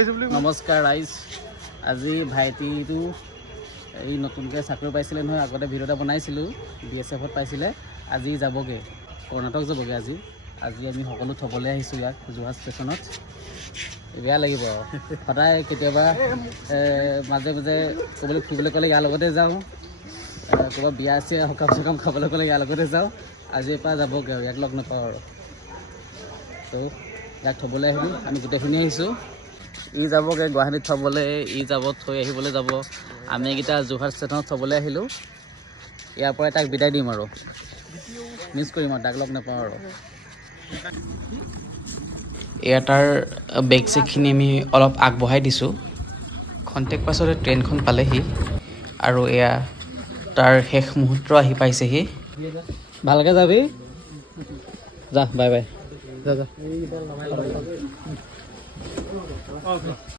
নমস্কাৰ ৰাইজ আজি ভাইটিটো এই নতুনকৈ চাকৰি পাইছিলে নহয় আগতে ভিডিঅ' এটা বনাইছিলোঁ BSFত পাইছিলে আজি যাবগৈ কৰ্ণাটক যাবগৈ আজি আমি সকলো থ'বলৈ আহিছোঁ ইয়াক যোৰহাট ষ্টেচনত বেয়া লাগিব সদায় কেতিয়াবা মাজে মাজে ক'বলৈ ফুৰিবলৈ ক'লে ইয়াৰ লগতে যাওঁ ক'ৰবাত বিয়া চিয়া সকাম চকাম খাবলৈ ক'লে ইয়াৰ লগতে যাওঁ আজিৰ পৰা যাবগৈ আৰু ইয়াক লগ নাপাওঁ আৰু ত' ইয়াক থ'বলৈ আহিলোঁ আমি গোটেইখিনি আহিছোঁ ই যাবগৈ গুৱাহাটীত থ'বলৈ ই যাব থৈ আহিবলৈ যাব আমি এইকেইটা যোৰহাট ষ্টেচনত থ'বলৈ আহিলোঁ ইয়াৰ পৰাই তাক বিদায় দিম আৰু মিছ কৰিম আৰু তাক লগ নাপাওঁ আৰু এয়া তাৰ বেগ চেগখিনি আমি অলপ আগবঢ়াই দিছোঁ খন্তেক পাছতে ট্ৰেইনখন পালেহি আৰু এয়া তাৰ শেষ মুহূৰ্ত আহি পাইছেহি ভালকৈ যাবি যা বাই বাই যা